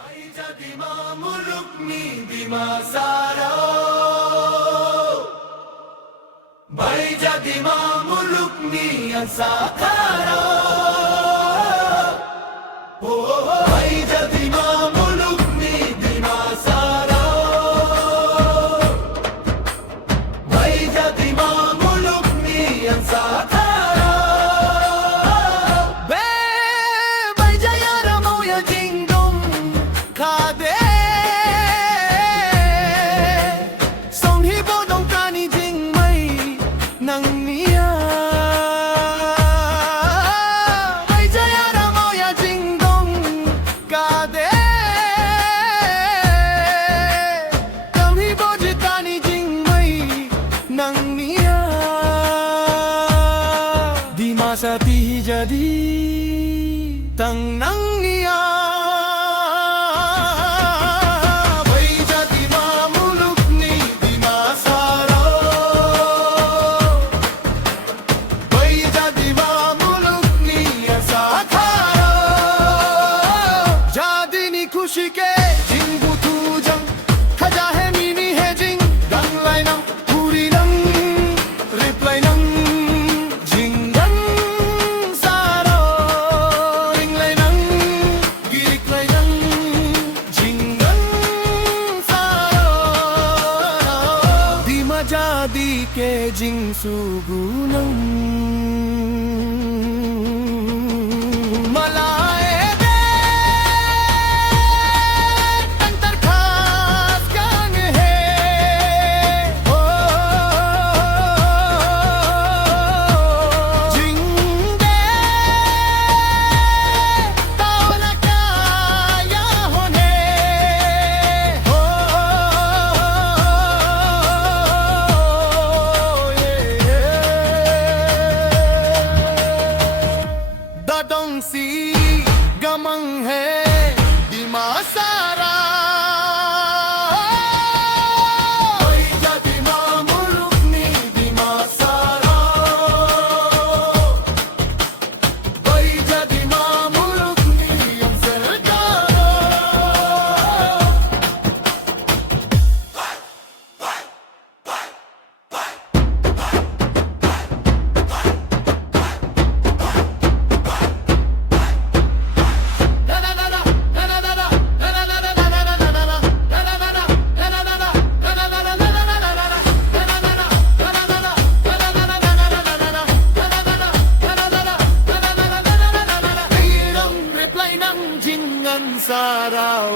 Bay Jadima mulukni dimasara Bay Jadima mulukni ansakara Bay Jadima mulukni dimasara Bay Jadima mulukni ansakara Sapi jadi tang nang niya Bay jadi mamuluk ni di masara Bay jadi mamuluk ni asakara Jadi ni khushi ke jingbu tujang Khaja hai mini hai jing dang lai nang puri nang reply nang jadi ke jing sugunang malae de antar khas gang hai jing de taula kaya hone Dadong si gamang hai di masara Bay jadi mamuluk ni di masara Bay jadi mamuluk ni ang sergara Sarao